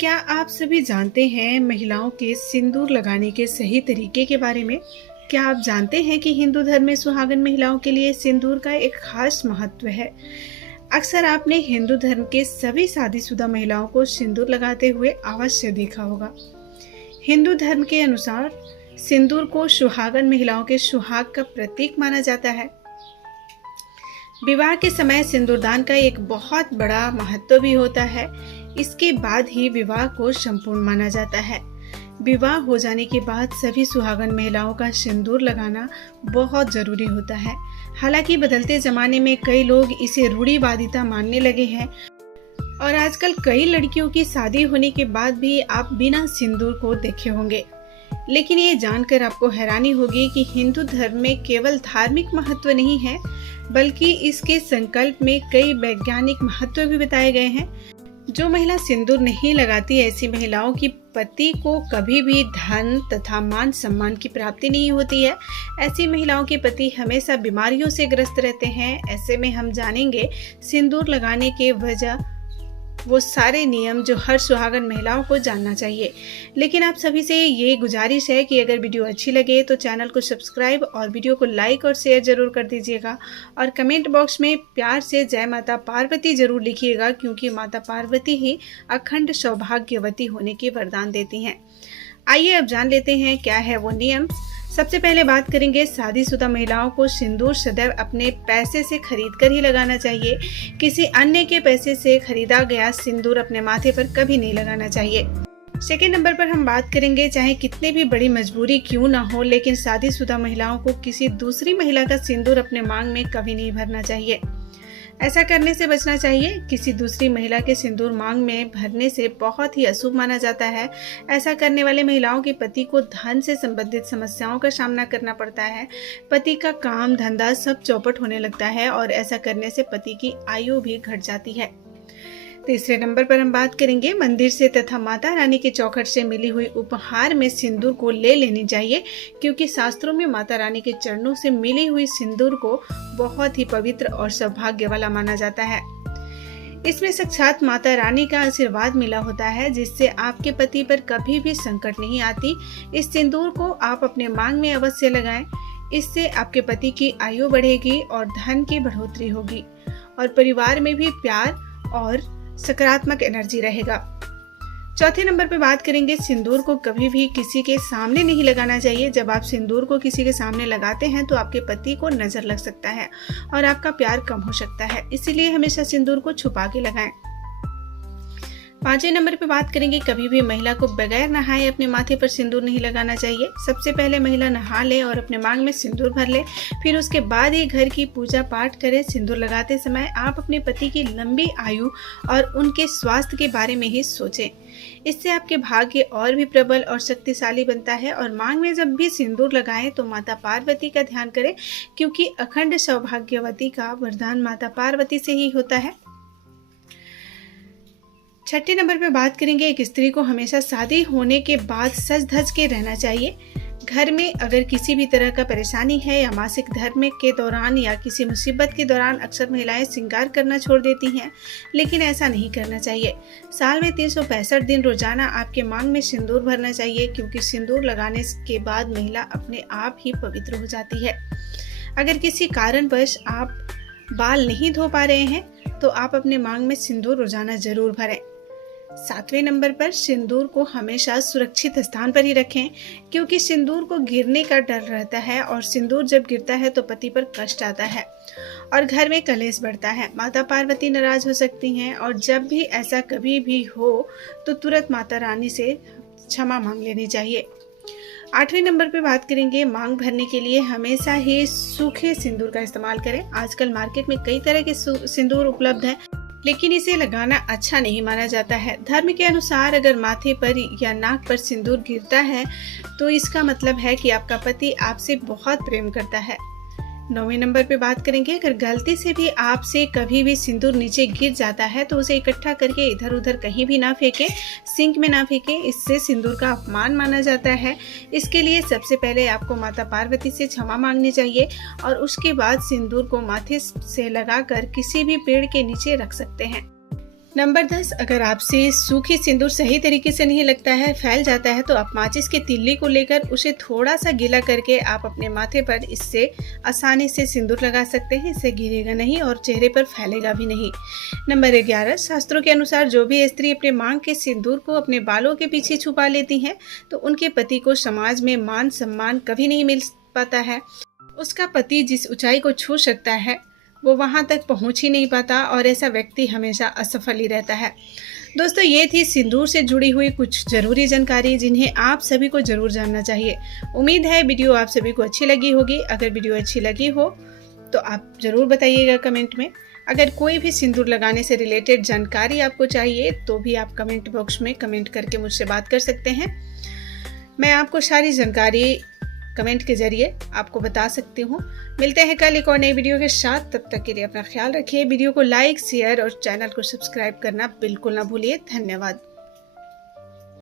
क्या आप सभी जानते हैं महिलाओं के सिंदूर लगाने के सही तरीके के बारे में? क्या आप जानते हैं कि हिंदू धर्म में सुहागन महिलाओं के लिए सिंदूर का एक खास महत्व है? अक्सर आपने हिंदू धर्म के सभी शादीशुदा महिलाओं को सिंदूर लगाते हुए अवश्य देखा होगा। हिंदू धर्म के अनुसार सिंदूर को सुहागन महिलाओं के सुहाग का प्रतीक माना जाता है। विवाह के समय सिंदूरदान का एक बहुत बड़ा महत्व भी होता है। इसके बाद ही विवाह को संपूर्ण माना जाता है। विवाह हो जाने के बाद सभी सुहागन महिलाओं का सिंदूर लगाना बहुत जरूरी होता है। हालांकि बदलते जमाने में कई लोग इसे रूढ़िवादिता मानने लगे हैं और आजकल कई लड़कियों की शादी होने के बाद भी आप बिना सिंदूर को देखे होंगे। लेकिन ये जानकर आपको हैरानी होगी कि हिंदू धर्म में केवल धार्मिक महत्व नहीं है, बल्कि इसके संकल्प में कई वैज्ञानिक महत्व भी बताए गए हैं। जो महिला सिंदूर नहीं लगाती, ऐसी महिलाओं की पति को कभी भी धन तथा मान सम्मान की प्राप्ति नहीं होती है। ऐसी महिलाओं के पति हमेशा बीमारियों से ग्रस्त रहते हैं। ऐसे में हम जानेंगे सिंदूर लगाने के वजह, वो सारे नियम जो हर सुहागन महिलाओं को जानना चाहिए। लेकिन आप सभी से ये गुजारिश है कि अगर वीडियो अच्छी लगे तो चैनल को सब्सक्राइब और वीडियो को लाइक और शेयर जरूर कर दीजिएगा और कमेंट बॉक्स में प्यार से जय माता पार्वती जरूर लिखिएगा, क्योंकि माता पार्वती ही अखंड सौभाग्यवती होने के वरदान देती हैं। आइए अब जान लेते हैं क्या है वो नियम। सबसे पहले बात करेंगे, शादीशुदा महिलाओं को सिंदूर सदैव अपने पैसे से खरीद कर ही लगाना चाहिए। किसी अन्य के पैसे से खरीदा गया सिंदूर अपने माथे पर कभी नहीं लगाना चाहिए। सेकेंड नंबर पर हम बात करेंगे, चाहे कितनी भी बड़ी मजबूरी क्यों ना हो, लेकिन शादीशुदा महिलाओं को किसी दूसरी महिला का सिंदूर अपने मांग में कभी नहीं भरना चाहिए। ऐसा करने से बचना चाहिए। किसी दूसरी महिला के सिंदूर मांग में भरने से बहुत ही अशुभ माना जाता है। ऐसा करने वाले महिलाओं के पति को धन से संबंधित समस्याओं का सामना करना पड़ता है। पति का काम धंधा सब चौपट होने लगता है और ऐसा करने से पति की आयु भी घट जाती है। तीसरे नंबर पर हम बात करेंगे, मंदिर से तथा माता रानी के चौखट से मिली हुई उपहार में सिंदूर को ले लेनी चाहिए, क्योंकि शास्त्रों में माता रानी के चरणों से मिली हुई सिंदूर को बहुत ही पवित्र और सौभाग्य वाला माना जाता है। इसमें साक्षात माता रानी का आशीर्वाद मिला होता है, जिससे आपके पति पर कभी भी संकट नहीं आती। इस सिंदूर को आप अपने मांग में अवश्य लगाएं। इससे आपके पति की आयु बढ़ेगी और धन की बढ़ोतरी होगी और परिवार में भी प्यार और सकारात्मक एनर्जी रहेगा। चौथे नंबर पे बात करेंगे, सिंदूर को कभी भी किसी के सामने नहीं लगाना चाहिए। जब आप सिंदूर को किसी के सामने लगाते हैं तो आपके पति को नजर लग सकता है और आपका प्यार कम हो सकता है। इसीलिए हमेशा सिंदूर को छुपा के लगाएं। पांचवें नंबर पे बात करेंगे, कभी भी महिला को बगैर नहाए अपने माथे पर सिंदूर नहीं लगाना चाहिए। सबसे पहले महिला नहा ले और अपने मांग में सिंदूर भर ले, फिर उसके बाद ही घर की पूजा पाठ करे। सिंदूर लगाते समय आप अपने पति की लंबी आयु और उनके स्वास्थ्य के बारे में ही सोचें। इससे आपके भाग्य और भी प्रबल और शक्तिशाली बनता है। और मांग में जब भी सिंदूर लगाएं तो माता पार्वती का ध्यान करें, क्योंकि अखंड सौभाग्यवती का वरदान माता पार्वती से ही होता है। छठे नंबर पे बात करेंगे, एक स्त्री को हमेशा शादी होने के बाद सज धज के रहना चाहिए। घर में अगर किसी भी तरह का परेशानी है या मासिक धर्म के दौरान या किसी मुसीबत के दौरान अक्सर महिलाएं श्रृंगार करना छोड़ देती हैं, लेकिन ऐसा नहीं करना चाहिए। साल में 365 दिन रोजाना आपके मांग में सिंदूर भरना चाहिए, क्योंकि सिंदूर लगाने के बाद महिला अपने आप ही पवित्र हो जाती है। अगर किसी कारणवश आप बाल नहीं धो पा रहे हैं तो आप अपने मांग में सिंदूर रोजाना जरूर भरें। सातवें नंबर पर, सिंदूर को हमेशा सुरक्षित स्थान पर ही रखें, क्योंकि सिंदूर को गिरने का डर रहता है और सिंदूर जब गिरता है तो पति पर कष्ट आता है और घर में कलेश बढ़ता है। माता पार्वती नाराज हो सकती हैं और जब भी ऐसा कभी भी हो तो तुरंत माता रानी से क्षमा मांग लेनी चाहिए। आठवें नंबर पे बात करेंगे, मांग भरने के लिए हमेशा ही सूखे सिंदूर का इस्तेमाल करें। आजकल मार्केट में कई तरह के सिंदूर उपलब्ध है, लेकिन इसे लगाना अच्छा नहीं माना जाता है। धर्म के अनुसार अगर माथे पर या नाक पर सिंदूर गिरता है तो इसका मतलब है कि आपका पति आपसे बहुत प्रेम करता है। 9वें नंबर पे बात करेंगे, अगर गलती से भी आपसे कभी भी सिंदूर नीचे गिर जाता है तो उसे इकट्ठा करके इधर उधर कहीं भी ना फेंकें, सिंक में ना फेंकें। इससे सिंदूर का अपमान माना जाता है। इसके लिए सबसे पहले आपको माता पार्वती से क्षमा मांगनी चाहिए और उसके बाद सिंदूर को माथे से लगाकर किसी भी पेड़ के नीचे रख सकते हैं। नंबर 10, अगर आपसे सूखी सिंदूर सही तरीके से नहीं लगता है, फैल जाता है, तो आप माचिस की तीली को लेकर उसे थोड़ा सा गीला करके आप अपने माथे पर इससे आसानी से सिंदूर लगा सकते हैं। इससे गिरेगा नहीं और चेहरे पर फैलेगा भी नहीं। नंबर 11, शास्त्रों के अनुसार जो भी स्त्री अपने मांग के सिंदूर को अपने बालों के पीछे छुपा लेती हैं, तो उनके पति को समाज में मान सम्मान कभी नहीं मिल पाता है। उसका पति जिस ऊंचाई को छू सकता है वो वहाँ तक पहुँच ही नहीं पाता और ऐसा व्यक्ति हमेशा असफल ही रहता है। दोस्तों, ये थी सिंदूर से जुड़ी हुई कुछ ज़रूरी जानकारी जिन्हें आप सभी को ज़रूर जानना चाहिए। उम्मीद है वीडियो आप सभी को अच्छी लगी होगी। अगर वीडियो अच्छी लगी हो तो आप ज़रूर बताइएगा कमेंट में। अगर कोई भी सिंदूर लगाने से रिलेटेड जानकारी आपको चाहिए तो भी आप कमेंट बॉक्स में कमेंट करके मुझसे बात कर सकते हैं। मैं आपको सारी जानकारी कमेंट के जरिए आपको बता सकती हूँ। मिलते हैं कल एक और नई वीडियो के साथ। तब तक के लिए अपना ख्याल रखिए। वीडियो को लाइक, शेयर और चैनल को सब्सक्राइब करना बिल्कुल ना भूलिए। धन्यवाद।